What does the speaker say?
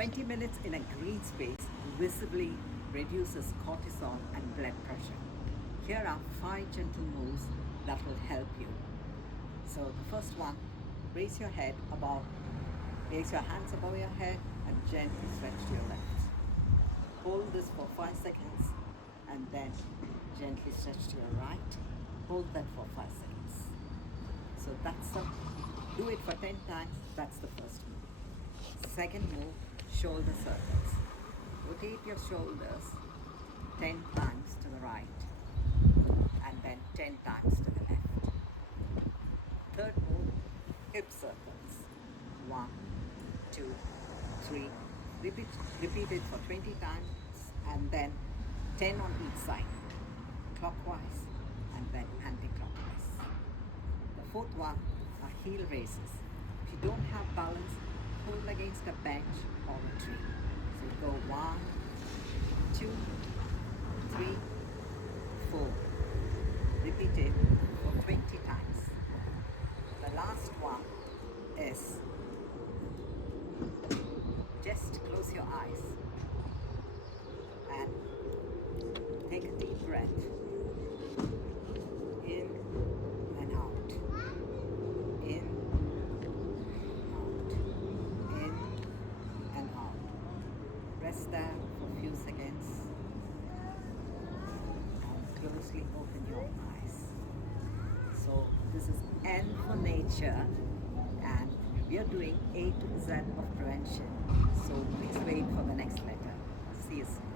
20 minutes in a green space visibly reduces cortisol and blood pressure. Here are 5 gentle moves that will help you. So the first one, raise your hands above your head and gently stretch to your left. Hold this for 5 seconds and then gently stretch to your right. Hold that for 5 seconds. So do it for 10 times. That's the first move. Second move, shoulder circles. Rotate your shoulders 10 times to the right and then 10 times to the left. Third move, hip circles. 1, 2, 3. Repeat it for 20 times and then 10 on each side, clockwise and then anti-clockwise. The fourth one are heel raises. If you don't have balance, hold against a bench or a tree. So you go 1, 2, 3, 4. Repeat it for 20 times. The last one is just close your eyes and take a deep breath in and out, in, out, in and out. Rest there for a few seconds and closely open your eyes. So this is N for nature, and we are doing A to Z of prevention. So please wait for the next letter. See you soon.